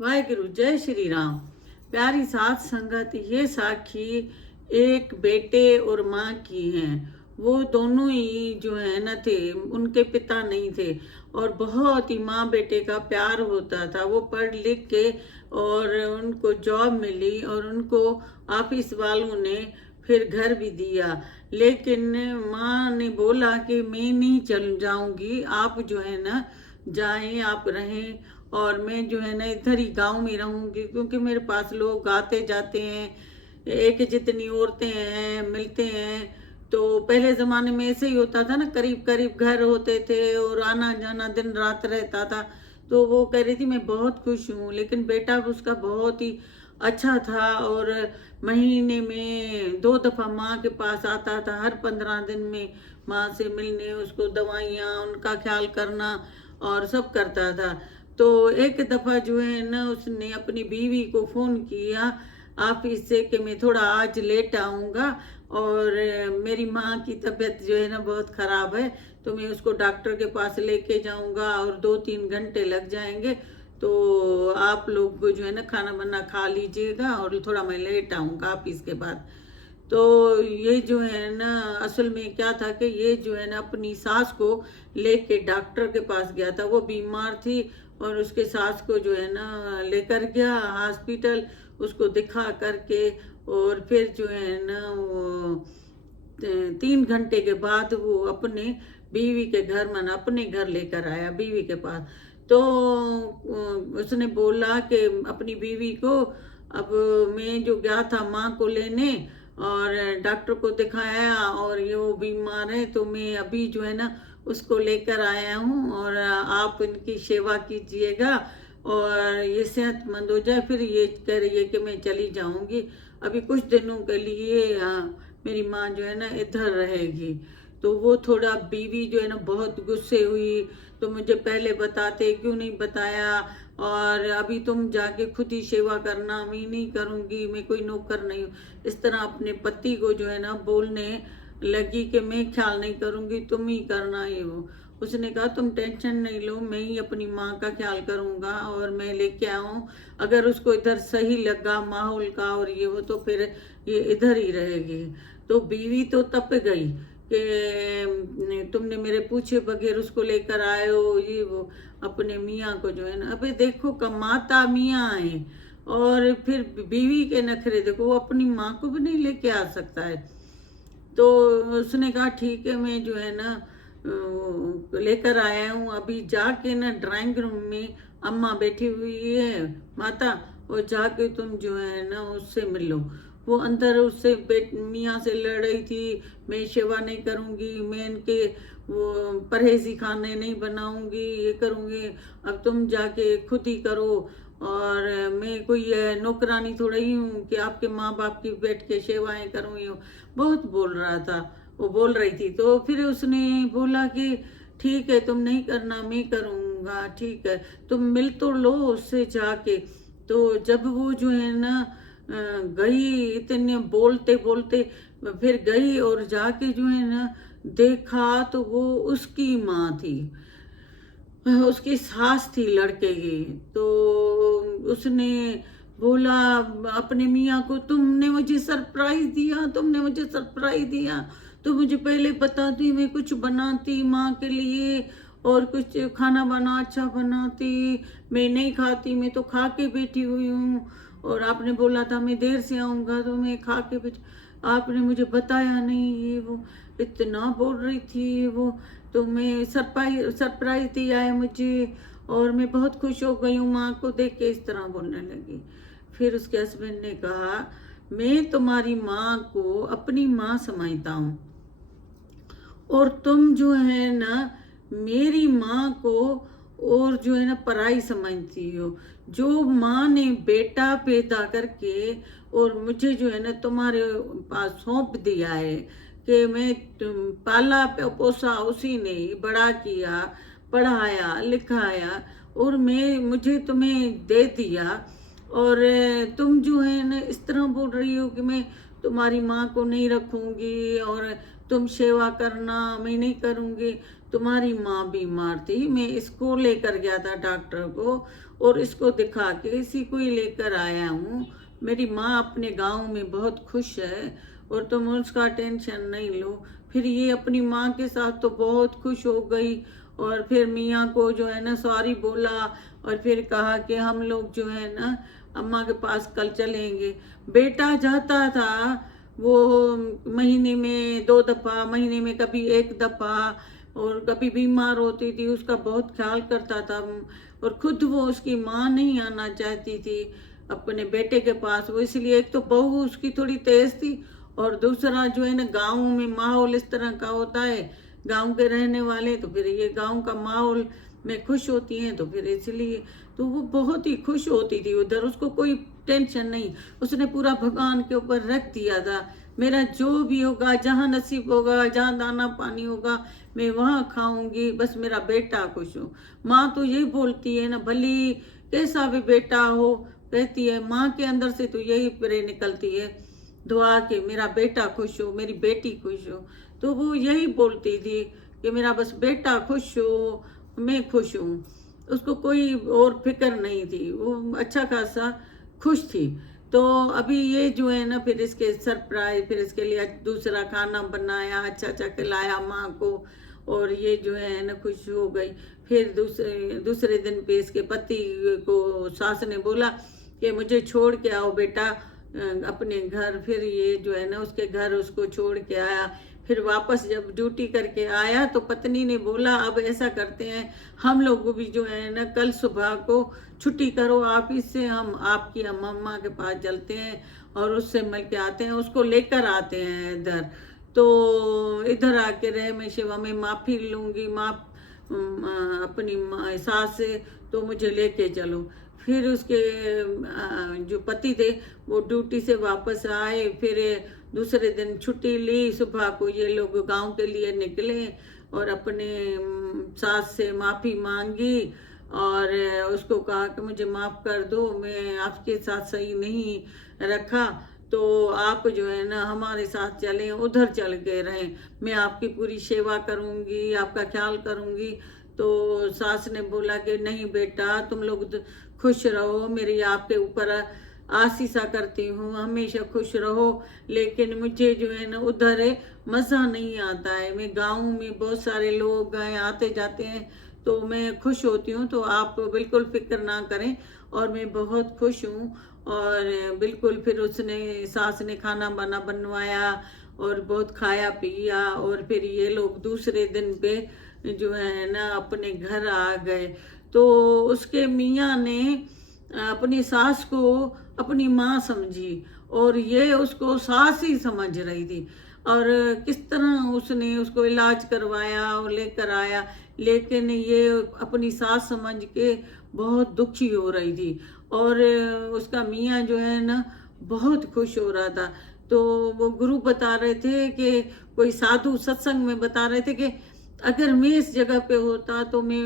वाहिगुरु जय श्री राम। प्यारी साथ संगत, ये साखी एक बेटे और माँ की हैं। वो दोनों ही जो है न थे, उनके पिता नहीं थे और बहुत ही माँ बेटे का प्यार होता था। वो पढ़ लिख के और उनको जॉब मिली और उनको ऑफिस वालों ने फिर घर भी दिया। लेकिन माँ ने बोला कि मैं नहीं चल जाऊंगी, आप जो है ना जाएं, आप रहें और मैं जो है ना इधर ही गांव में रहूंगी, क्योंकि मेरे पास लोग आते जाते हैं, एक जितनी औरतें हैं मिलते हैं। तो पहले ज़माने में ऐसे ही होता था ना, करीब करीब घर होते थे और आना जाना दिन रात रहता था। तो वो कह रही थी मैं बहुत खुश हूँ, लेकिन बेटा उसका बहुत ही अच्छा था और महीने में 2 दफ़ा माँ के पास आता था, हर 15 दिन में माँ से मिलने, उसको दवाइयाँ उनका ख्याल करना और सब करता था। तो एक दफ़ा जो है ना उसने अपनी बीवी को फ़ोन किया ऑफिस से कि मैं थोड़ा आज लेट आऊँगा और मेरी माँ की तबीयत जो है ना बहुत ख़राब है, तो मैं उसको डॉक्टर के पास लेके जाऊँगा और 2-3 घंटे लग जाएंगे। तो आप लोग जो है ना खाना वाना खा लीजिएगा और थोड़ा मैं लेट आऊँगा ऑफिस के बाद। तो ये जो है ना असल में क्या था कि ये जो है ना अपनी सास को लेके डॉक्टर के पास गया था। वो बीमार थी और उसके सास को जो है ना लेकर गया हॉस्पिटल, उसको दिखा करके और फिर जो है ना वो 3 घंटे के बाद वो अपने बीवी के घर मन अपने घर लेकर आया बीवी के पास। तो उसने बोला कि अपनी बीवी को, अब मैं जो गया था माँ को लेने और डॉक्टर को दिखाया और ये वो बीमार है, तो मैं अभी जो है ना उसको लेकर आया हूँ और आप इनकी सेवा कीजिएगा और ये सेहतमंद हो जाए। फिर ये कह रही है कि मैं चली जाऊंगी, अभी कुछ दिनों के लिए मेरी माँ जो है ना इधर रहेगी। तो वो थोड़ा बीवी जो है ना बहुत गुस्से हुई, तो मुझे पहले बताते, क्यों नहीं बताया, और अभी तुम जाके खुद ही सेवा करना, मैं नहीं करूँगी, मैं कोई नौकर नहीं हूँ। इस तरह अपने पति को जो है ना बोलने लगी कि मैं ख्याल नहीं करूँगी, तुम ही करना ये वो। उसने कहा तुम टेंशन नहीं लो, मैं ही अपनी माँ का ख्याल करूँगा और मैं लेके आऊँ। अगर उसको इधर सही लगा माहौल का और ये वो, तो फिर ये इधर ही रहेगी। तो बीवी तो तप गई कि तुमने मेरे पूछे बगैर उसको लेकर आए हो, ये वो। अपने मियाँ को जो है ना, अबे देखो कमाता मियाँ है और फिर बीवी के नखरे देखो, वो अपनी माँ को भी नहीं लेके आ सकता है। तो उसने कहा ठीक है, मैं जो है ना लेकर आया हूँ, अभी जाके ना ड्राइंग रूम में अम्मा बैठी हुई है माता, और जाके तुम जो है ना उससे मिलो। वो अंदर उससे मियाँ से लड़ रही थी, मैं सेवा नहीं करूँगी, मैं इनके वो परहेजी खाने नहीं बनाऊँगी, ये करूँगी, अब तुम जाके खुद ही करो। और मैं कोई नौकरानी थोड़ा ही हूँ कि आपके माँ बाप की बैठ के सेवाएं करूँ, ये बहुत बोल रहा था, वो बोल रही थी। तो फिर उसने बोला कि ठीक है तुम नहीं करना, मैं करूँगा, ठीक है तुम मिल तो लो उससे जाके। तो जब वो जो है ना गई, इतने बोलते बोलते फिर गई और जाके जो है ना देखा तो वो उसकी माँ थी, उसकी सास थी लड़के की। तो उसने बोला अपने मियाँ को, तुमने मुझे सरप्राइज दिया, तुमने मुझे सरप्राइज दिया, तो मुझे पहले बताती, मैं कुछ बनाती माँ के लिए और कुछ खाना बना अच्छा बनाती। मैं नहीं खाती, मैं तो खा के बैठी हुई हूँ, और आपने बोला था मैं देर से आऊँगा तो मैं खा के बैठी, आपने मुझे बताया नहीं, ये वो इतना बोल रही थी वो। तो मैं सरप्राइज सरप्राइज दिया है मुझे और मैं बहुत खुश हो गई हूँ माँ को देख के, इस तरह बोलने लगी। फिर उसके हस्बैंड ने कहा मैं तुम्हारी माँ को अपनी माँ समझता हूँ और तुम जो है ना मेरी माँ को और जो है ना पराई समझती हो। जो माँ ने बेटा पैदा करके और मुझे जो है ना तुम्हारे पास सौंप दिया है कि मैं पाला पोसा उसी ने ही, बड़ा किया, पढ़ाया लिखाया, और मैं मुझे तुम्हें दे दिया, और तुम जो है ना इस तरह बोल रही हो कि मैं तुम्हारी माँ को नहीं रखूंगी और तुम सेवा करना, मैं नहीं करूंगी। तुम्हारी माँ बीमार थी, मैं इसको लेकर गया था डॉक्टर को और इसको दिखा के इसी को ही लेकर आया हूँ। मेरी माँ अपने गांव में बहुत खुश है और तुम उसका टेंशन नहीं लो। फिर ये अपनी माँ के साथ तो बहुत खुश हो गई और फिर मियाँ को जो है ना सॉरी बोला और फिर कहा कि हम लोग जो है ना अम्मा के पास कल चलेंगे। बेटा जाता था वो महीने में 2 दफ़ा, महीने में कभी 1 दफ़ा, और कभी बीमार होती थी उसका बहुत ख्याल करता था। और खुद वो उसकी माँ नहीं आना चाहती थी अपने बेटे के पास। वो इसलिए एक तो बहू उसकी थोड़ी तेज थी और दूसरा जो है ना गांव में माहौल इस तरह का होता है, गांव के रहने वाले तो फिर ये गांव का माहौल में खुश होती हैं, तो फिर इसलिए तो वो बहुत ही खुश होती थी उधर, उसको कोई टेंशन नहीं। उसने पूरा भगवान के ऊपर रख दिया था, मेरा जो भी होगा, जहाँ नसीब होगा, जहाँ दाना पानी होगा मैं वहाँ खाऊंगी, बस मेरा बेटा खुश हो। माँ तो यही बोलती है ना, भली कैसा भी बेटा हो, कहती है माँ के अंदर से तो यही प्रे निकलती है दुआ कि मेरा बेटा खुश हो, मेरी बेटी खुश हो। तो वो यही बोलती थी कि मेरा बस बेटा खुश हो, मैं खुश हूँ। उसको कोई और फिक्र नहीं थी, वो अच्छा खासा खुश थी। तो अभी ये जो है ना फिर इसके सरप्राइज, फिर इसके लिए दूसरा खाना बनाया, अच्छा अच्छा खिलाया माँ को, और ये जो है ना खुश हो गई। फिर दूसरे दूसरे दिन पे इसके पति को सास ने बोला कि मुझे छोड़ के आओ बेटा अपने घर। फिर ये जो है ना उसके घर उसको छोड़ के आया। फिर वापस जब ड्यूटी करके आया तो पत्नी ने बोला अब ऐसा करते हैं, हम लोग भी जो है ना कल सुबह को छुट्टी करो ऑफिस से, हम आपकी मम्मा के पास चलते हैं और उससे मिल के आते हैं, उसको लेकर आते हैं इधर। तो इधर आके रहे, मैं शिवा में माफ़ी लूँगी, माफ अपनी सास से, तो मुझे लेके चलो। फिर उसके जो पति थे वो ड्यूटी से वापस आए, फिर दूसरे दिन छुट्टी ली, सुबह को ये लोग गांव के लिए निकले और अपने सास से माफ़ी मांगी और उसको कहा कि मुझे माफ़ कर दो, मैं आपके साथ सही नहीं रखा, तो आप जो है ना हमारे साथ चलें, उधर चल के रहें, मैं आपकी पूरी सेवा करूँगी, आपका ख्याल करूँगी। तो सास ने बोला कि नहीं बेटा, तुम लोग खुश रहो, मेरी आपके ऊपर आशीषा करती हूँ, हमेशा खुश रहो, लेकिन मुझे जो है ना उधर मज़ा नहीं आता है। मैं गाँव में बहुत सारे लोग आते जाते हैं तो मैं खुश होती हूँ, तो आप बिल्कुल फिक्र ना करें, और मैं बहुत खुश हूँ। और बिल्कुल फिर उसने सास ने खाना बना बनवाया और बहुत खाया पिया, और फिर ये लोग दूसरे दिन पे जो है ना अपने घर आ गए। तो उसके मियाँ ने अपनी सास को अपनी माँ समझी और ये उसको सास ही समझ रही थी, और किस तरह उसने उसको इलाज करवाया और लेकर आया, लेकिन ये अपनी सास समझ के बहुत दुखी हो रही थी। और उसका मियाँ जो है ना बहुत खुश हो रहा था। तो वो गुरु बता रहे थे कि कोई साधु सत्संग में बता रहे थे कि अगर मैं इस जगह पे होता तो मैं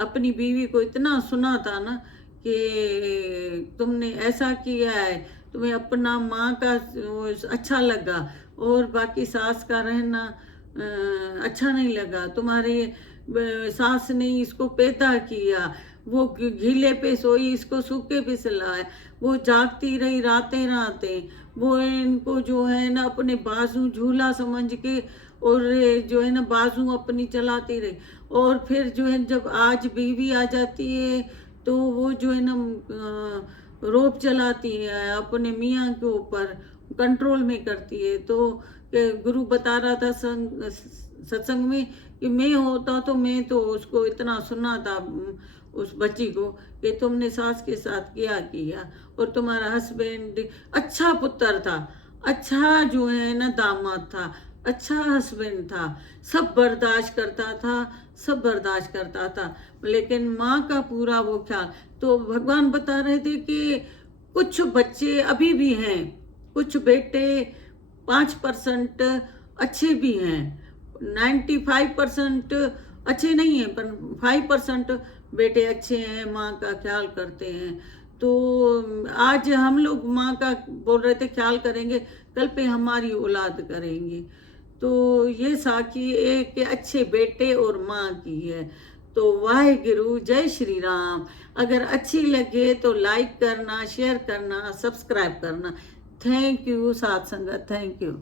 अपनी बीवी को इतना सुना था ना कि तुमने ऐसा किया है, तुम्हें अपना माँ का अच्छा लगा और बाकी सास का रहना अच्छा नहीं लगा, तुम्हारे सास ने इसको पैदा किया, वो गीले पे सोई, इसको सूखे पे सुलाया, वो जागती रही रातें रातें, वो इनको जो है ना अपने बाजू झूला समझ के और जो है ना बाजू अपनी चलाती रही। और फिर जो है जब आज बीवी आ जाती है तो वो जो है ना रोब चलाती है अपने मियाँ के ऊपर, कंट्रोल में करती है। तो गुरु बता रहा था सत्संग में कि मैं होता तो मैं तो उसको इतना सुना था उस बच्ची को कि तुमने सास के साथ क्या किया, और तुम्हारा हस्बैंड अच्छा पुत्र था, अच्छा जो है ना दामाद था, अच्छा हस्बैंड था, सब बर्दाश्त करता था, सब बर्दाश्त करता था, लेकिन माँ का पूरा वो ख्याल। तो भगवान बता रहे थे कि कुछ बच्चे अभी भी हैं, कुछ बेटे 5% अच्छे भी हैं, 95% अच्छे नहीं हैं, पर 5% बेटे अच्छे हैं, माँ का ख्याल करते हैं। तो आज हम लोग माँ का बोल रहे थे ख्याल करेंगे, कल पे हमारी औलाद करेंगे। तो ये साखी एक अच्छे बेटे और माँ की है। तो वाहेगुरु, जय श्री राम। अगर अच्छी लगे तो लाइक करना, शेयर करना, सब्सक्राइब करना। थैंक यू साथ संगत, थैंक यू।